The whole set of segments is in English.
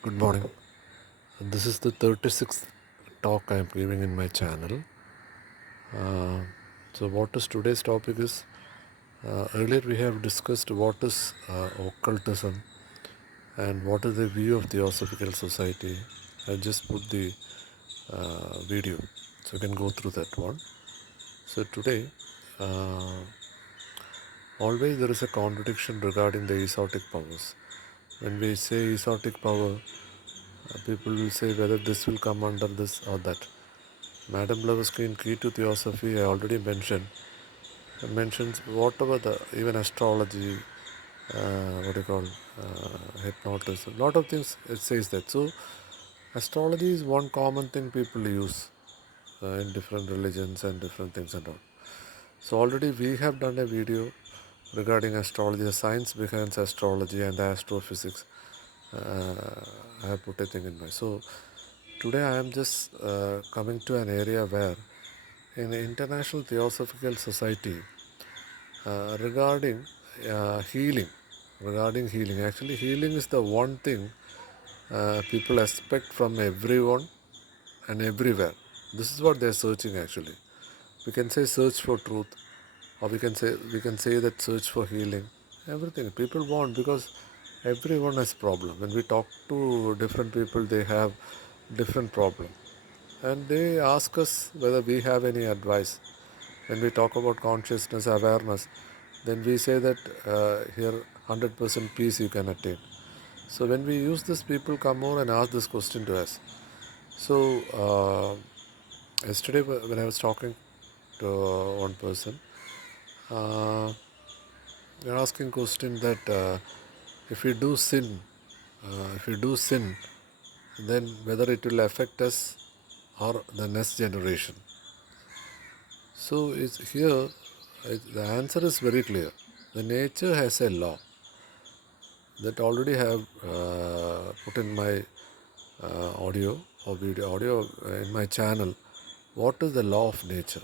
Good morning. This is the 36th talk I am giving in my channel. Uh, what is today's topic is earlier we have discussed what is occultism and what is the view of theosophical society. I just put the video so you can go through that one. So today, uh, always there is a contradiction regarding the esoteric powers. When we say esoteric power, people will say whether this will come under this or that. Madam Blavatsky in Key to Theosophy, I already mentioned, mentions whatever the, even astrology, what do you call, hypnotism, a lot of things it says that. So, astrology is one common thing people use in different religions and different things and all. So, already we have done a video regarding astrology, the science behind astrology and the astrophysics. I have put a thing in my. So, today I am just coming to an area where in the International Theosophical Society, regarding healing, actually healing is the one thing people expect from everyone and everywhere. This is what they are searching actually. We can say search for truth, or we can say that search for healing. Everything people want, because everyone has problem. When we talk to different people, they have different problem, and they ask us whether we have any advice. When we talk about consciousness, awareness, then we say that here 100% peace you can attain. So when we use this, people come over and ask this question to us. So yesterday when I was talking to one person, uh, they're asking question that if we do sin, then whether it will affect us or the next generation. So it's here, the answer is very clear. The nature has a law that already have put in my audio or video audio in my channel. What is the law of nature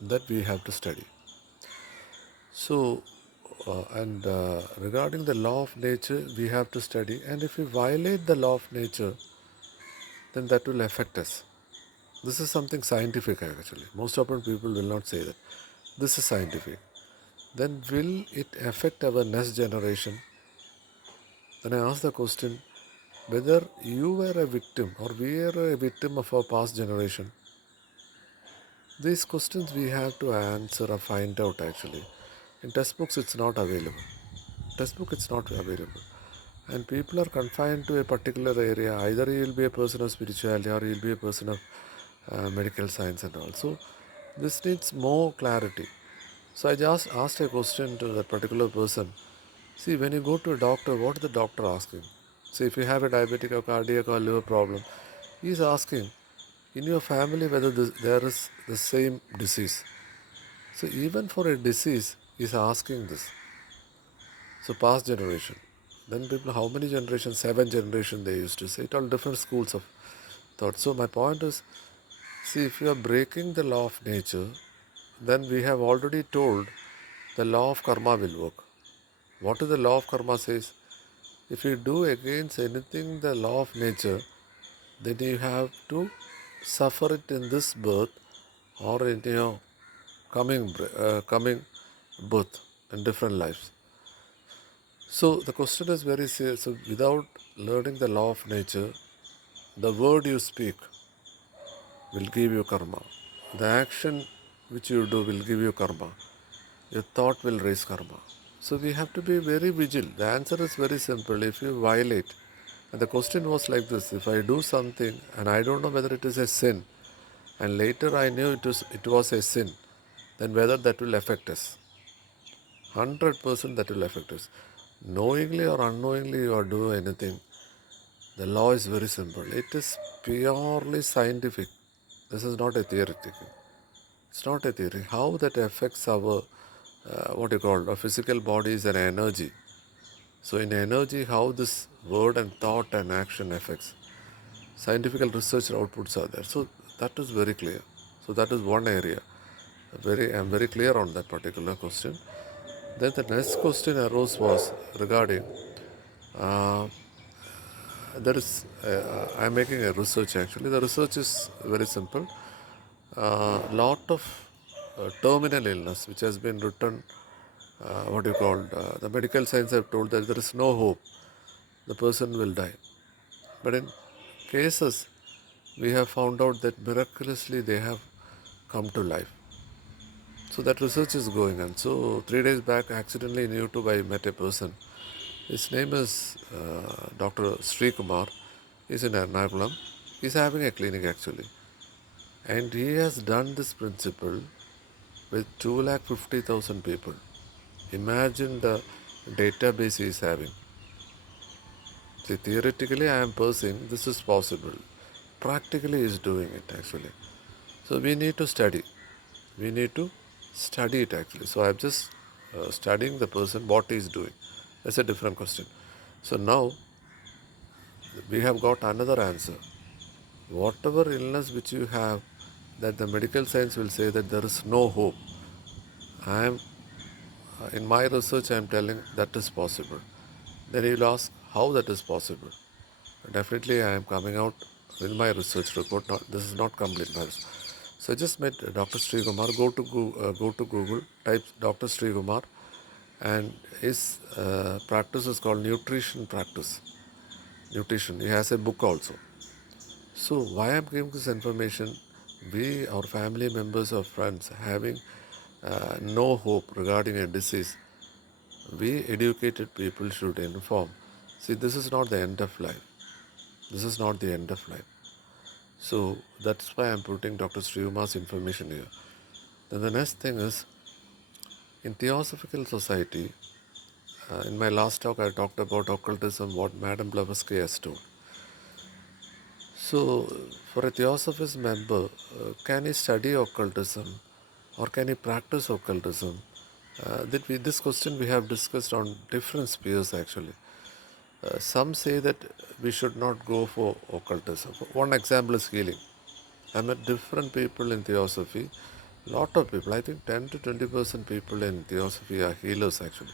that we have to study? So, and regarding the law of nature, we have to study. And if we violate the law of nature, then that will affect us. This is something scientific actually. Most often people will not say that. This is scientific. Then will it affect our next generation? Then I ask the question, whether you were a victim or we are a victim of our past generation. These questions we have to answer or find out actually. In textbooks it's not available. Textbook it's not available. And people are confined to a particular area. Either you will be a person of spirituality or you will be a person of medical science and all. So this needs more clarity. So I just asked a question to that particular person. See, when you go to a doctor, what is the doctor asking? See, if you have a diabetic or cardiac or liver problem, he is asking in your family whether there is the same disease. So even for a disease, he is asking this. So past generation. Then people, how many generations? 7 generations they used to say. It all different schools of thought. So my point is, see, if you are breaking the law of nature, then we have already told the law of karma will work. What is the law of karma says? If you do against anything, the law of nature, then you have to suffer it in this birth or in your coming birth in different lives. So the question is very serious. So without learning the law of nature, the word you speak will give you karma. The action which you do will give you karma. Your thought will raise karma. So we have to be very vigilant. The answer is very simple. If you violate, and the question was like this: if I do something and I don't know whether it is a sin, and later I knew it was a sin, then whether that will affect us. 100% that will affect us. Knowingly or unknowingly you are doing anything, the law is very simple. It is purely scientific. This is not a theoretical. It's not a theory. How that affects our, what you call, our physical bodies and energy. So in energy, how this word and thought and action affects. Scientific research outputs are there. So that is very clear. So that is one area. I'm very clear on that particular question. Then the next question arose was regarding, uh, I'm making a research actually. The research is very simple. Lot of terminal illness which has been written, the medical science have told that there is no hope, the person will die. But in cases, we have found out that miraculously they have come to life. So that research is going on. So 3 days back, accidentally in YouTube, I met a person. His name is Dr. Sri Kumar. He's in Ernakulam. He's having a clinic actually. And he has done this principle with 250,000 people. Imagine the database he is having. See, theoretically I am pursuing this is possible. Practically he is doing it actually. So we need to study. We need to study it actually. So I'm just studying the person, what he is doing. That's a different question. So now we have got another answer. Whatever illness which you have, that the medical science will say that there is no hope. I am in my research I am telling that is possible. Then you will ask how that is possible. Definitely I am coming out with my research report. This is not complete by this. So I just met Dr. Sri Kumar. Go to Google, type Dr. Sri Kumar, and his practice is called nutrition practice. Nutrition. He has a book also. So why I am giving this information? We, our family members or friends, having no hope regarding a disease, we educated people should inform. See, this is not the end of life. This is not the end of life. So that's why I'm putting Dr. Sriuma's information here. Then the next thing is, in Theosophical Society, in my last talk I talked about occultism, what Madame Blavatsky has told. So for a Theosophist member, can he study occultism or can he practice occultism? This question we have discussed on different spheres actually. Some say that we should not go for occultism. One example is healing. I met different people in theosophy. Lot of people, I think 10 to 20% people in theosophy are healers actually.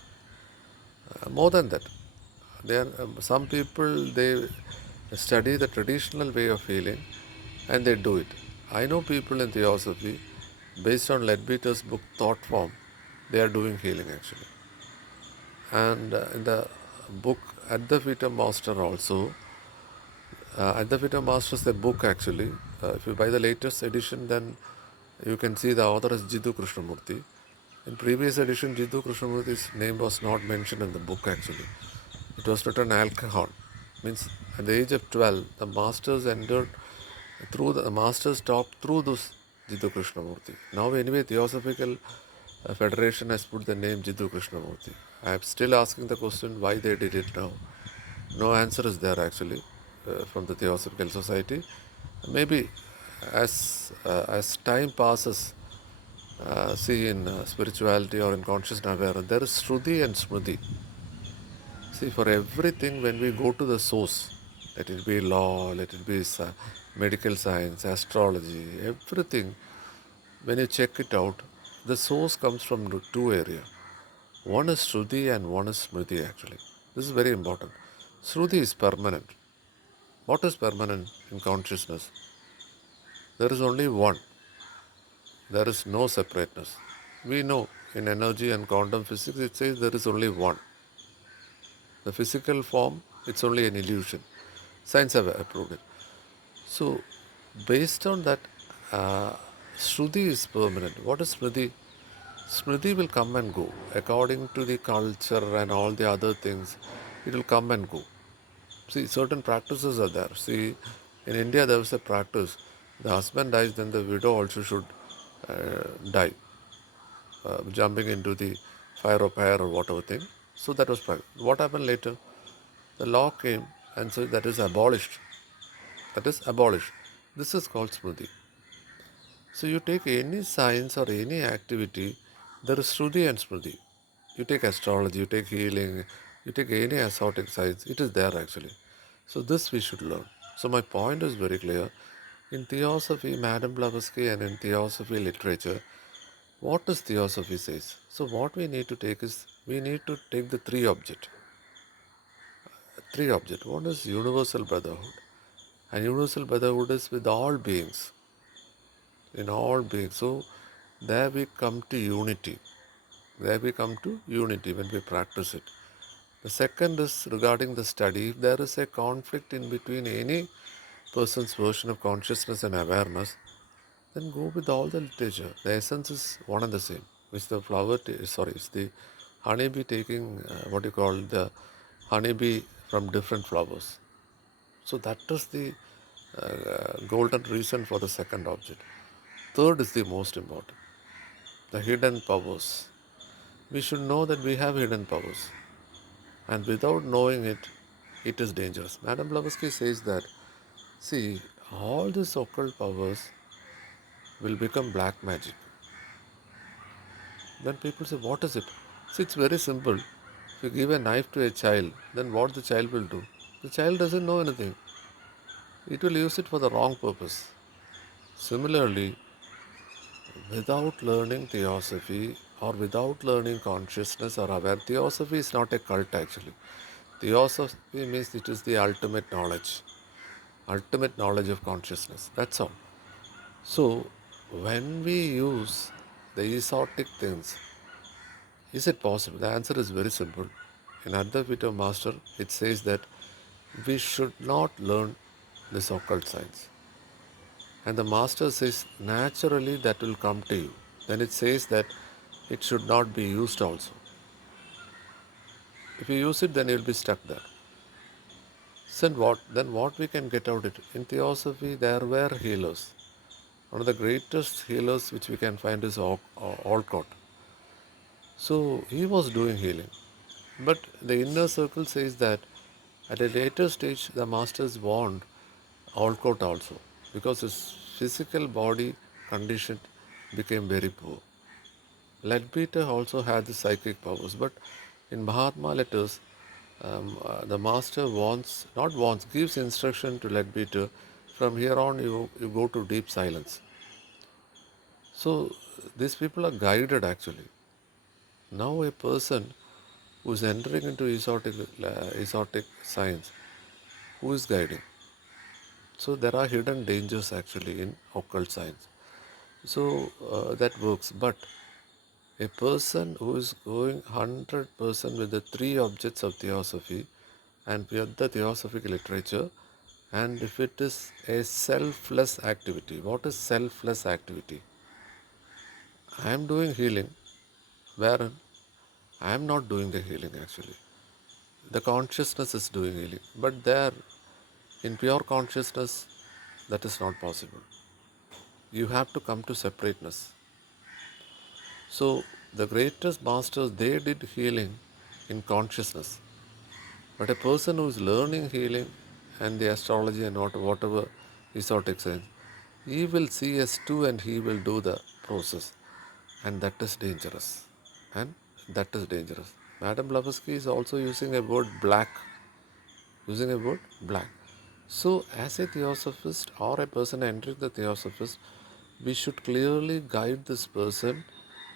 More than that, some people they study the traditional way of healing and they do it. I know people in theosophy, based on Leadbeater's book Thought Form, they are doing healing actually. And in the book At the Feet of Master also, At the Feet of Master is a book actually. If you buy the latest edition, then you can see the author is Jiddu Krishnamurti. In previous edition, Jiddu Krishnamurti's name was not mentioned in the book actually. It was written alcohol. Means at the age of 12, the masters entered through the masters talked through this Jiddu Krishnamurti. Now anyway, Theosophical Federation has put the name Jiddu Krishnamurti. I am still asking the question why they did it now. No answer is there actually from the Theosophical Society. Maybe as time passes, see in spirituality or in conscious awareness, there is Shruti and Smriti. See, for everything, when we go to the source, let it be law, let it be medical science, astrology, everything, when you check it out, the source comes from the two areas. One is Shruti and one is Smriti actually. This is very important. Shruti is permanent. What is permanent in consciousness? There is only one. There is no separateness. We know in energy and quantum physics it says there is only one. The physical form, it's only an illusion. Science have approved it. So, based on that, uh, Shruti is permanent. What is Smriti? Smriti will come and go. According to the culture and all the other things, it will come and go. See, certain practices are there. See, in India there was a practice. The husband dies, then the widow also should die, jumping into the fire of fire or whatever thing. So that was practice. What happened later? The law came and said that is abolished. That is abolished. This is called Smriti. So you take any science or any activity, there is Shruti and Smriti. You take astrology, you take healing, you take any esoteric science, it is there actually. So this we should learn. So my point is very clear. In theosophy, Madame Blavatsky, and in theosophy literature, what does theosophy says? So what we need to take is, we need to take the three three objects. One is universal brotherhood, and universal brotherhood is with all beings, in all beings. So there we come to unity. There we come to unity when we practice it. The second is regarding the study. If there is a conflict in between any person's version of consciousness and awareness, then go with all the literature. The essence is one and the same. It's the it's the honeybee taking what you call the honeybee from different flowers. So that is the golden reason for the second object. Third is the most important, the hidden powers. We should know that we have hidden powers, and without knowing it, it is dangerous. Madame Blavatsky says that, see, all these occult powers will become black magic. Then people say, what is it? See, it's very simple. If you give a knife to a child, then what the child will do? The child doesn't know anything. It will use it for the wrong purpose. Similarly, without learning theosophy or without learning consciousness or aware, theosophy is not a cult actually. Theosophy means it is the ultimate knowledge of consciousness. That's all. So, when we use the esoteric things, is it possible? The answer is very simple. In Advaita Master, it says that we should not learn this occult science. And the Master says, naturally that will come to you. Then it says that it should not be used also. If you use it, then you will be stuck there. Then what we can get out of it? In Theosophy, there were healers. One of the greatest healers which we can find is Alcott. So he was doing healing. But the inner circle says that at a later stage, the masters warned Alcott also, because his physical body condition became very poor. Leadbeater also had the psychic powers, but in Mahatma letters, the master gives instruction to Leadbeater, from here on you go to deep silence. So these people are guided actually. Now a person who is entering into esoteric science, who is guiding? So there are hidden dangers actually in occult science. So that works. But a person who is going 100% with the three objects of theosophy and with the theosophical literature, and if it is a selfless activity, what is selfless activity? I am doing healing, wherein I am not doing the healing actually. The consciousness is doing healing. But there, in pure consciousness, that is not possible. You have to come to separateness. So, the greatest masters, they did healing in consciousness. But a person who is learning healing and the astrology and whatever esoteric science, he will see as two and he will do the process. And that is dangerous. And that is dangerous. Madame Blavatsky is also using a word black. So, as a theosophist or a person entering the theosophist, we should clearly guide this person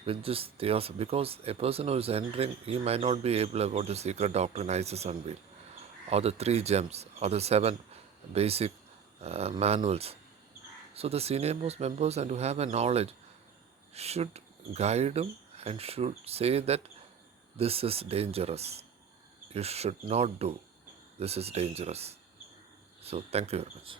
with this theosophy, because a person who is entering, he might not be able about the secret doctrine Isis unveiled, or the three gems, or the seven basic manuals. So, the senior most members and who have a knowledge should guide him and should say that this is dangerous. You should not do. This is dangerous. So, thank you very much.